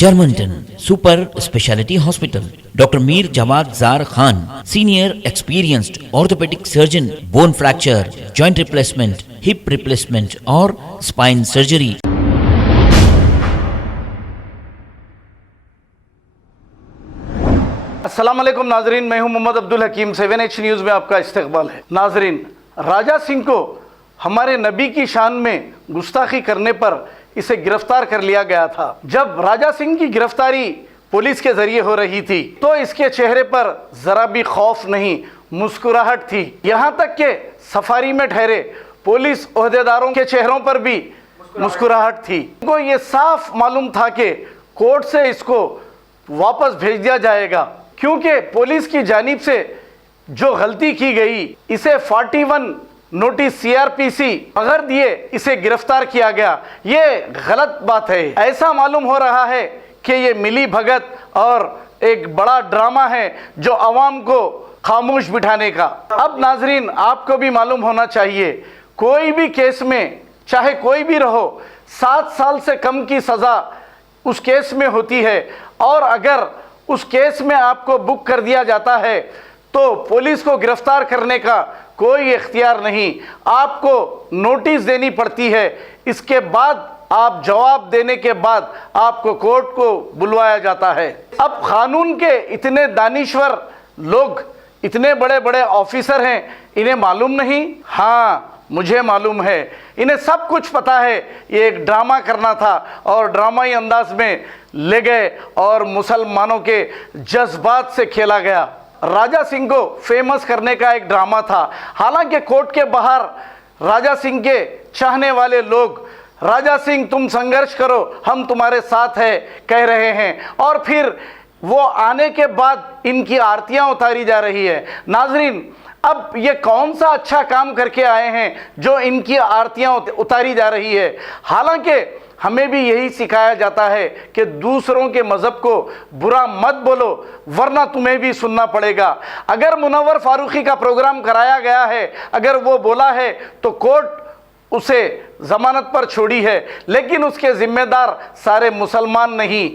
Germantown Super Speciality Hospital. Dr. Mir Jawad Zar Khan, Senior Experienced Orthopedic Surgeon, Bone Fracture, Joint Replacement, Hip Replacement or Spine Surgery. अस्सलाम वालेकुम नाजरीन, मैं हूं मोहम्मद अब्दुल हकीम। 7H news में आपका इस्तकबाल है। नाजरीन, राजा सिंह को हमारे नबी की शान में गुस्ताखी करने पर इसे गिरफ्तार कर लिया गया था। जब राजा सिंह की गिरफ्तारी पुलिस के जरिए हो रही थी तो इसके चेहरे पर जरा भी खौफ नहीं, मुस्कुराहट थी। यहां तक के सफारी में ठहरे पुलिस ओहदेदारों के चेहरों पर भी मुस्कुराहट थी। उनको ये साफ मालूम था कि कोर्ट से इसको वापस भेज दिया जाएगा, क्योंकि पुलिस की जानिब से जो गलती की गई, इसे 41 नोटिस सीआरपीसी बगैर दिए इसे गिरफ्तार किया गया। ये गलत बात है। ऐसा मालूम हो रहा है कि ये मिली भगत और एक बड़ा ड्रामा है जो अवाम को खामोश बिठाने का। अब नाजरीन, आपको भी मालूम होना चाहिए, कोई भी केस में चाहे कोई भी रहो, 7 साल से कम की सज़ा उस केस में होती है। और अगर उस केस में आपको बुक कर दिया जाता है तो पुलिस को गिरफ्तार करने का कोई इख्तियार नहीं, आपको नोटिस देनी पड़ती है। इसके बाद आप जवाब देने के बाद आपको कोर्ट को बुलवाया जाता है। अब कानून के इतने दानिश्वर लोग, इतने बड़े बड़े ऑफिसर हैं, इन्हें मालूम नहीं? हाँ, मुझे मालूम है, इन्हें सब कुछ पता है। ये एक ड्रामा करना था और ड्रामाई अंदाज में ले गए और मुसलमानों के जज्बात से खेला गया। राजा सिंह को फेमस करने का एक ड्रामा था। हालांकि कोर्ट के बाहर राजा सिंह के चाहने वाले लोग, राजा सिंह तुम संघर्ष करो, हम तुम्हारे साथ है कह रहे हैं, और फिर वो आने के बाद इनकी आरतियां उतारी जा रही है। नाजरीन, अब ये कौन सा अच्छा काम करके आए हैं जो इनकी आरतियां उतारी जा रही है? हालांकि हमें भी यही सिखाया जाता है कि दूसरों के मज़हब को बुरा मत बोलो वरना तुम्हें भी सुनना पड़ेगा। अगर मुनव्वर फारूकी का प्रोग्राम कराया गया है, अगर वो बोला है तो कोर्ट उसे ज़मानत पर छोड़ी है, लेकिन उसके ज़िम्मेदार सारे मुसलमान नहीं।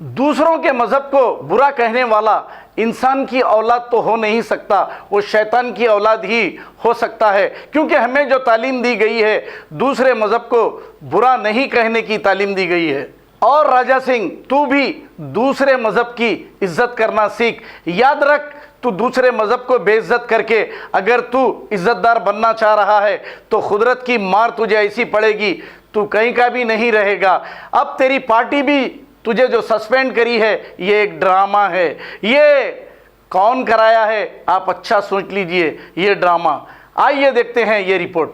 दूसरों के मज़हब को बुरा कहने वाला इंसान की औलाद तो हो नहीं सकता, वो शैतान की औलाद ही हो सकता है, क्योंकि हमें जो तालीम दी गई है दूसरे मज़हब को बुरा नहीं कहने की तालीम दी गई है। और राजा सिंह, तू भी दूसरे मज़हब की इज्जत करना सीख। याद रख, तू दूसरे मज़हब को बेइज्जत करके अगर तू इज्जतदार बनना चाह रहा है तो कुदरत की मार तुझे ऐसी पड़ेगी, तू कहीं का भी नहीं रहेगा। अब तेरी पार्टी भी तुझे जो सस्पेंड करी है, ये एक ड्रामा है। ये कौन कराया है आप अच्छा सोच लीजिए, ये ड्रामा। आइए देखते हैं ये रिपोर्ट।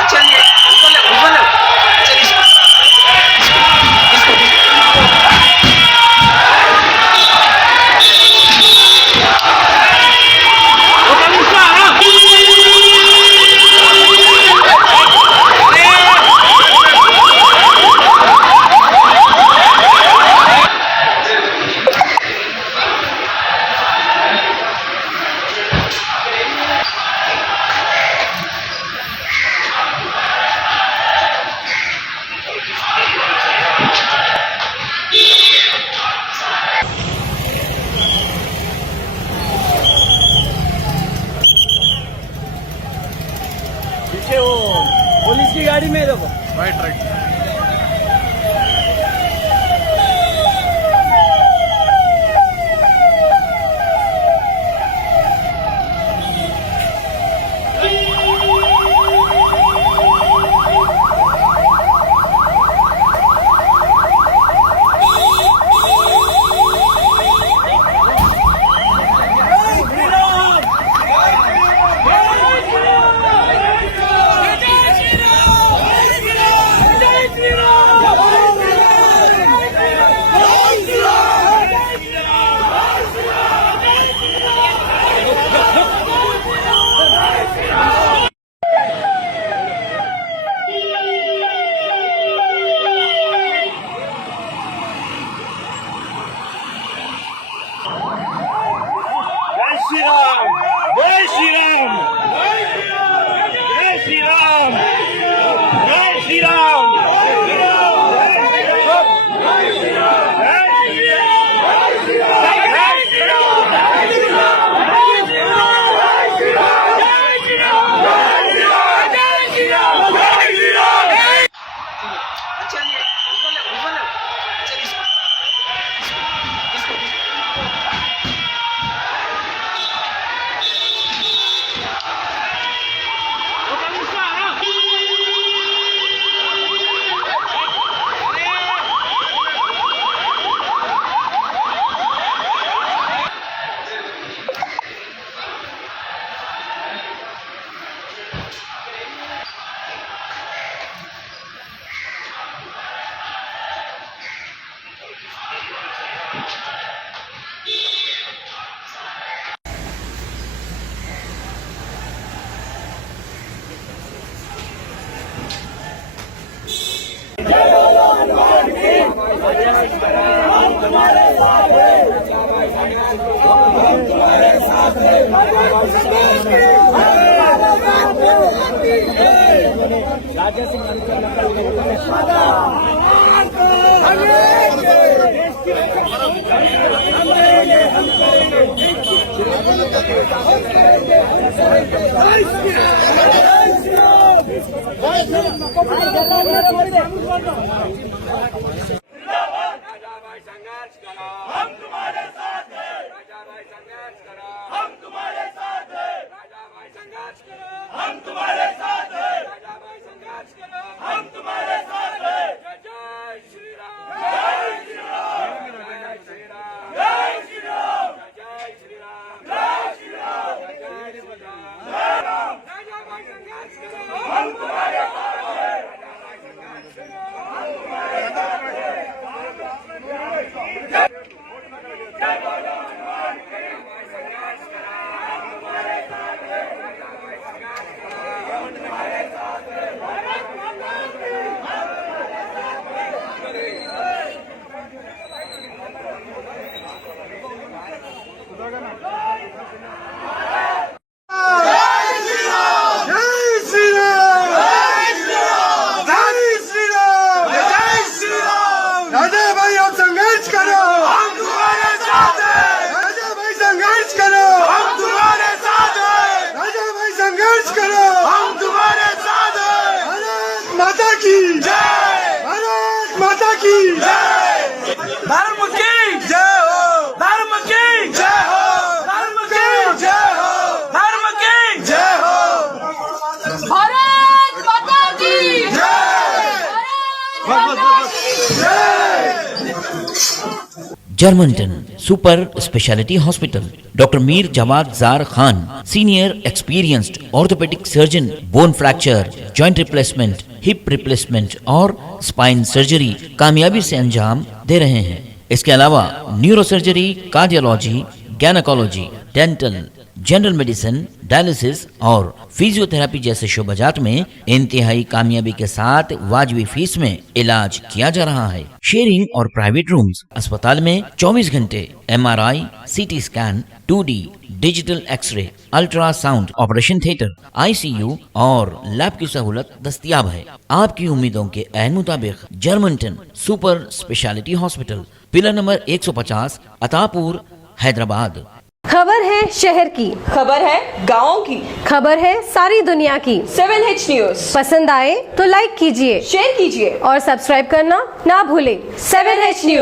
अच्छा, पुलिस की गाड़ी में देखो। Right right. जय श्री राम, जय श्री राम, जय श्री राम, जय Shri Germanton super speciality hospital, doctor Mir Jamat Jar Khan, senior experienced orthopaedic surgeon, bone fracture, joint replacement, hip replacement और स्पाइन सर्जरी कामयाबी से अंजाम दे रहे हैं। इसके अलावा neuro surgery, cardiology, gynaecology, dental, general medicine, dialysis और फिजियोथेरेपी जैसे शोबाजात में इंतहाई कामयाबी के साथ वाजबी फीस में इलाज किया जा रहा है। शेयरिंग और प्राइवेट रूम्स, अस्पताल में 24 घंटे MRI, CT scan, 2D digital x ray, ultrasound, operation theatre, ICU और लैब की सहूलत दस्तयाब है। आपकी उम्मीदों के ऐन मुताबिक जर्मनटन super speciality hospital, pillar number 150, Attapur, Hyderabad. खबर है शहर की, खबर है गाँव की, खबर है सारी दुनिया की। 7H न्यूज पसंद आए तो लाइक कीजिए, शेयर कीजिए और सब्सक्राइब करना ना भूलें। 7H news.